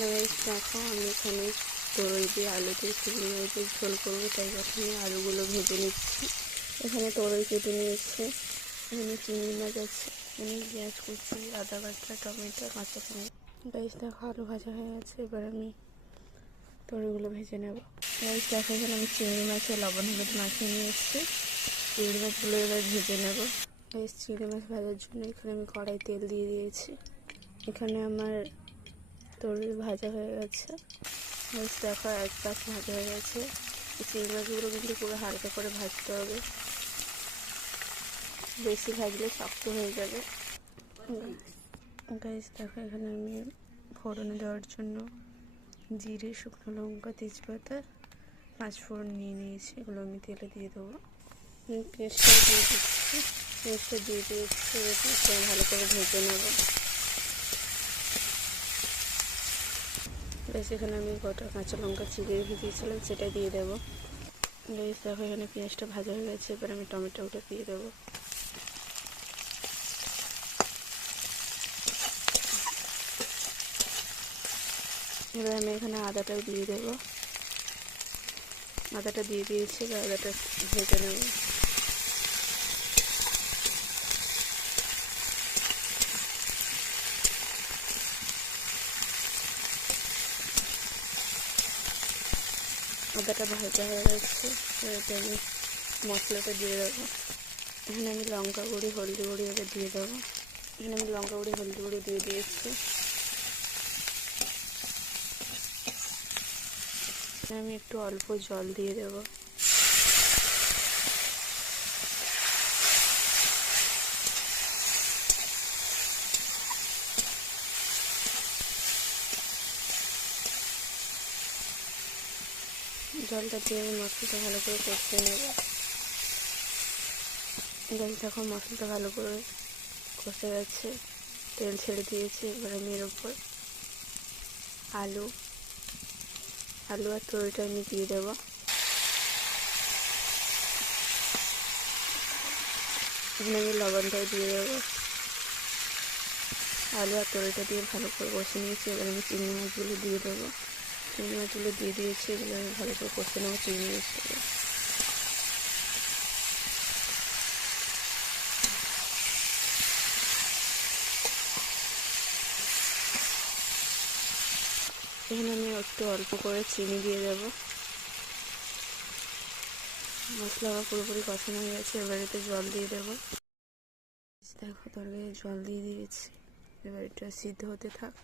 Guys দেখো, আমি এখানে তরই দিয়ে আলু দিয়ে চিংড়ি মাছের ঝোল করবো, তাই প্রথমে আলুগুলো ভেজে নিচ্ছি। এখানে তরই কেটে নিয়েছে, এখানে চিংড়ি মাছ আছে, এখানে পেঁয়াজ কুচি, আদা বাটা, টমেটো, কাঁচা পেঁয়াজ। গাইস দেখো, আলু ভাজা হয়ে গেছে, এবার আমি তরইগুলো ভেজে নেব। গাইস দেখো, এখানে আমি চিংড়ি মাছে লবণ হলুদ মাখিয়ে নিয়ে এসেছি। চিংড়ি মাছগুলো এবার ভেজে নেব। গাইস চিংড়ি মাছ ভাজার জন্য এখানে আমি কড়াই তেল দিয়ে দিয়েছি। এখানে আমার তরই ভাজা হয়ে গেছে। গাইস দেখো, এক পাশ ভাজা হয়ে গেছে। চিংড়ি মাছগুলো কিন্তু পুরো হালকা করে ভাজতে হবে, বেশি ভাজলে শক্ত হয়ে যাবে। গাইস দেখো, এখানে আমি ফোড়নে দেওয়ার জন্য জিরে, শুকনো লঙ্কা, তেজপাতা, পাঁচফোড়ন নিয়ে নিয়েছি। এগুলো আমি তেলে দিয়ে দেবো। পেঁয়াজটা দিয়ে দিচ্ছি, পেঁয়াজটা দিয়ে দিয়েছি। পেঁয়াজটা ভালো করে ভেজে নেব। গাইস এখানে আমি গোটা কাঁচা লঙ্কা চিড়ে ভিজিয়েছিলাম, সেটা দিয়ে দেবো। গাইস দেখো, এখানে পেঁয়াজটা ভাজা হয়ে গেছে, এবার আমি টমেটোটা দিয়ে দেবো। এবার আমি এখানে আদাটাও দিয়ে দেবো। আদাটা দিয়ে দিয়েছি, এবার আদাটা ভেজে নেব। আদাটা ভাজা হয়ে গেছে, এবার আমি মশলাটা দিয়ে দেবো। এখানে আমি লঙ্কা গুঁড়ি, হলদি গুঁড়ি এবার দিয়ে দেবো। এখানে আমি লঙ্কা গুঁড়ি, হলদি গুঁড়ি দিয়ে দিয়েছি। আমি একটু অল্প জল দিয়ে দেবো। জলটা দিয়ে আমি মশলাটা ভালো করে কষিয়ে নেব। গাইস দেখো, মশলাটা ভালো করে কষে গেছে, তেল ছেড়ে দিয়েছে। এবার আমি এর উপর আলু আর তরইটা আমি দিয়ে দেবো। এখানে আমি লবণটাও দিয়ে দেবো। আলু আর তরইটা দিয়ে ভালো করে কষে নিয়েছি। এবার আমি চিংড়ি মাছগুলো দিয়ে দেবো। চিংড়ি মাছগুলো দিয়ে দিয়েছি, এগুলো আমি ভালো করে কষে নেবো চিংড়ি মাছগুলো। এখানে আমি একটু অল্প করে চিনি দিয়ে দেবো। মশলা আমার পুরোপুরি কষানো হয়ে গেছে, এবার এতে জল দিয়ে দেবো। দেখো, তরকারি জল দিয়ে দিয়েছি, এবার এটা সিদ্ধ হতে থাক।